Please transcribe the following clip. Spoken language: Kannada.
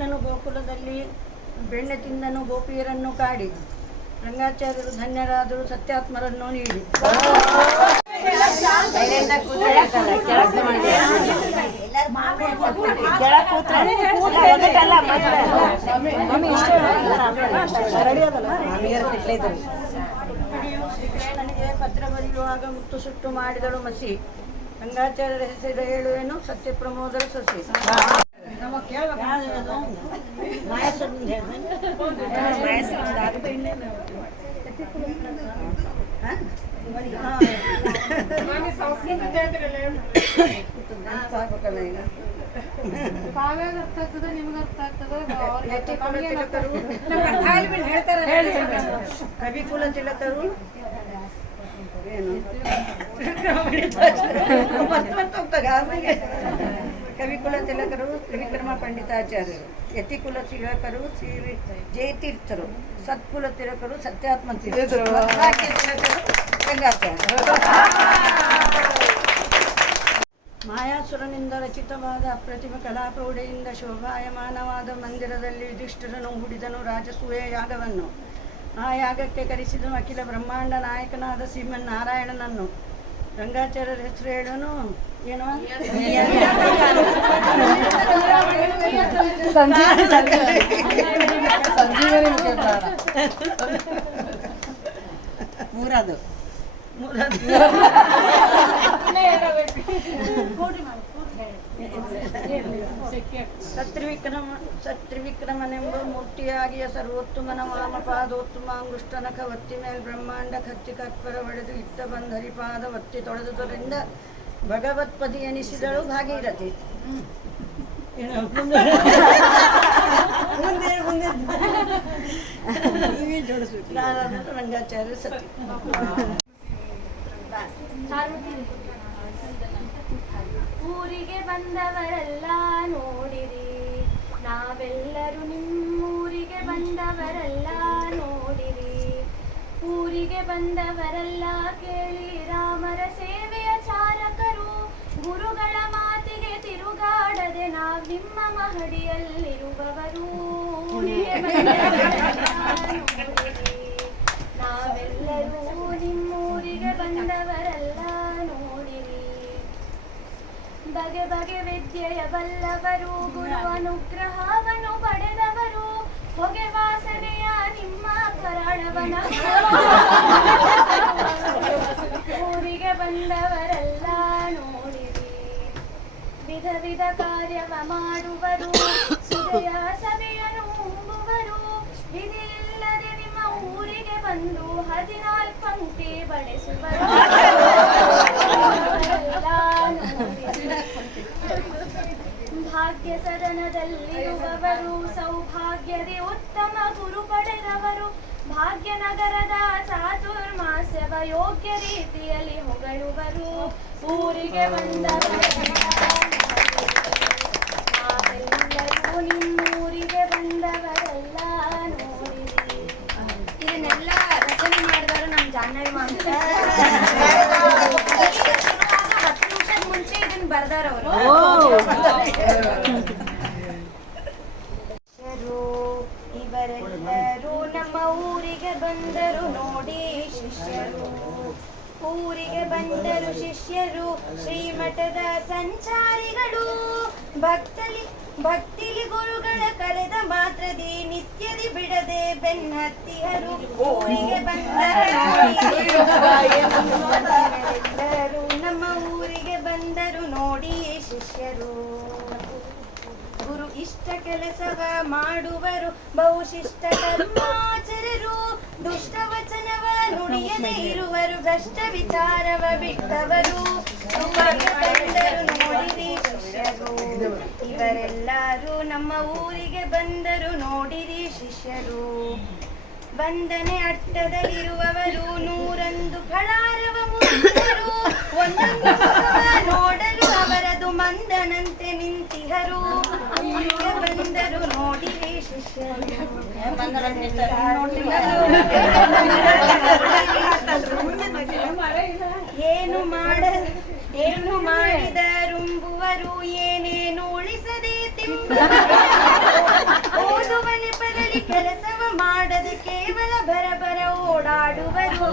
ಕೃಷ್ಣನು ಗೋಕುಲದಲ್ಲಿ ಬೆಣ್ಣೆ ತಿಂದನು, ಗೋಪಿಯರನ್ನು ಕಾಡಿ. ರಂಗಾಚಾರ್ಯರು ಧನ್ಯರಾದರು, ಸತ್ಯಾತ್ಮರನ್ನು ನೀಡಿ. ಶ್ರೀಕೃಷ್ಣನಿಗೆ ಪತ್ರ ಬರೆಯುವಾಗ ಮುತ್ತು ಸುಟ್ಟು ಮಾಡಿದಳು ಮಸಿ. ರಂಗಾಚಾರ್ಯರ ಹೆಸರು ಹೇಳುವೆನು, ಸತ್ಯ ಪ್ರಮೋದರ ಸಸಿ. ಕವಿಕುಲ ತಿಲಕರು ಏನು ಕವಿಕುಲ ತಿಲಕರು ತ್ರಿವಿಕ್ರಮ ಪಂಡಿತಾಚಾರ್ಯರು, ಯತಿಕುಲ ತಿಲಕರು ಜಯತೀರ್ಥರು, ಸತ್ಕುಲ ತಿಲಕರು ಸತ್ಯಾತ್ಮ ತಿಲಕರು, ಮಾಯಾಸುರನಿಂದ ರಚಿತವಾದ ಅಪ್ರತಿಮ ಕಲಾಪ್ರೌಢೆಯಿಂದ ಶೋಭಾಯಮಾನವಾದ ಮಂದಿರದಲ್ಲಿ ಯುಧಿಷ್ಠಿರನು ಹೂಡಿದನು ರಾಜಸೂಯ ಯಾಗವನ್ನು. ಆ ಯಾಗಕ್ಕೆ ಕರೆಸಿದನು ಅಖಿಲ ಬ್ರಹ್ಮಾಂಡ ನಾಯಕನಾದ ಶ್ರೀಮನ್ನಾರಾಯಣನನ್ನು. ರಂಗಾಚಾರ್ಯರ ಹೆಸರು ಹೇಳೋನು ಏನೋ ಮೂರದು ಸತ್ರಿವಿಕ್ರಮನೆಂಬ ಮೂರ್ತಿಯಾಗಿಯ ಸರ್ವೋತ್ತಮನ ವಾಮಪಾದೋತ್ತಮ ಅಂಗುಷ್ಟ ನಖ ಒತ್ತಿ ಮೇಲ್ ಬ್ರಹ್ಮಾಂಡ ಕತ್ತಿ ಕರ್ಪರ ಒಡೆದು ಇತ್ತ ಬಂದ ಹರಿಪಾದ ಒತ್ತಿ ತೊಳೆದುದರಿಂದ ಭಗವತ್ಪದಿ ಎನಿಸಿದಳು ಭಾಗೀರಥಿ. ರಂಗಾಚಾರ್ಯ ಸತಿ. ಊರಿಗೆ ಬಂದವರೆಲ್ಲ ನೋಡಿರಿ, ನಾವೆಲ್ಲರೂ ನಿಮ್ಮೂರಿಗೆ ಬಂದವರೆಲ್ಲ ನೋಡಿರಿ. ಊರಿಗೆ ಬಂದವರೆಲ್ಲ ಕೇಳಿ ರಾಮರ ಸೇವೆಯ ಚಾರಕರು, ಗುರುಗಳ ಮಾತಿಗೆ ತಿರುಗಾಡದೆ ನಾವ್ ನಿಮ್ಮ ಮಹಡಿಯಲ್ಲಿರುವವರು. ಊರಿಗೆ ಬಂದವರೆಲ್ಲ ನೋಡಿರಿ, ನಾವೆಲ್ಲರೂ ನಿಮ್ಮೂರಿಗೆ ಬಂದವರೆಲ್ಲ ನೋಡಿರಿ. ಬಗೆ ಬಗೆ ವಿದ್ಯೆಯ ಬಲ್ಲವರು, ಗುರು ಅನುಗ್ರಹವನ್ನು ಪಡೆದವರು, ಹೊಗೆ ವಾಸನೆಯ ನಿಮ್ಮ ಪರಾಣವನ. ಊರಿಗೆ ಬಂದವರೆಲ್ಲ ನೋಡಿರಿ, ವಿಧ ವಿಧ ಕಾರ್ಯವ ಮಾಡುವರು, ಸುದಯ ಸಭೆಯನ್ನು ಉಂಬುವರು. ವಿಧಿಯಿಲ್ಲದೆ ನಿಮ್ಮ ಊರಿಗೆ ಬಂದು 14 ಪಂಕ್ತಿ ಬಡಿಸುವರು. ಭಾಗ್ಯ ಸದನದಲ್ಲಿರುವವರು, ಸೌಭಾಗ್ಯದಿ ಉತ್ತಮ ಗುರು ಪಡೆದವರು, ಭಾಗ್ಯನಗರದ ಚಾತುರ್ಮಾಸ್ಯವ ಯೋಗ್ಯ ರೀತಿಯಲ್ಲಿ ಹೊಗಳುವರು. ಊರಿಗೆ ಬಂದವರೆಲ್ಲ ನಾವೆಲ್ಲರೂ ನಿಮ್ಮೂರಿಗೆ ಬಂದವರೆಲ್ಲ ನೋಡಿರಿ. ಇದನ್ನೆಲ್ಲ ರಚನೆ ಮಾಡಿದವರು ನಮ್ಮ ಜಾಹ್ನವಿ ಮಾಂಸ. 10 ನಿಮಿಷದ ಮುಂಚೆ ಇದನ್ನ ಬರ್ದಾರವರು. ಇವರೆಲ್ಲರೂ ನಮ್ಮ ಊರಿಗೆ ಬಂದರು ನೋಡಿ ಶಿಷ್ಯರು. ಊರಿಗೆ ಬಂದರು ಶಿಷ್ಯರು, ಶ್ರೀಮಠದ ಸಂಚಾರಿಗಳು. ಭಕ್ತಿಲಿ ಗುರುಗಳ ಕರೆದ ಮಾತ್ರದಿ ನಿತ್ಯದಿ ಬಿಡದೆ ಬೆನ್ನತ್ತಿಯರು. ಊರಿಗೆ ಬಂದರು ನಮ್ಮ ಊರಿಗೆ ಬಂದರು ನೋಡಿ ಶಿಷ್ಯರು. ಗುರು ಇಷ್ಟ ಕೆಲಸವ ಮಾಡುವರು, ಬಹುಶಿಷ್ಟ ಕರ್ಮಾಚರರು. ದುಷ್ಟ ವಚನವ ನುಡಿಯದೆ ಇರುವರು, ಭ್ರಷ್ಟ ವಿಚಾರವ ಬಿಟ್ಟವರು. ಬಂದರು ನೋಡಿರಿ ಶಿಷ್ಯರು, ಇವರೆಲ್ಲರೂ ನಮ್ಮ ಊರಿಗೆ ಬಂದರು ನೋಡಿರಿ ಶಿಷ್ಯರು. ವಂದನೆ ಅಟ್ಟದಲ್ಲಿರುವವರು, 101 ಫಳಾರವ ಮೂರ್ತಿಯರು. ಒಂದೊಂದು ನೋಡಲು ಅವರದು ಮಂದನಂತೆ ನಿಂತಿಹರು. ಊರಿಗೆ ಬಂದರು ನೋಡಿರಿ ಶಿಷ್ಯರು. ಏನು ಮಾಡಿದರುಂಬುವರು, ಏನೇನು ಉಳಿಸದೆ ತಿಂಬ. ಯಾವ ನೆಪದಲ್ಲಿ ಕೆಲಸವ ಮಾಡದೆ ಕೇವಲ ಬರಬರ ಓಡಾಡುವರು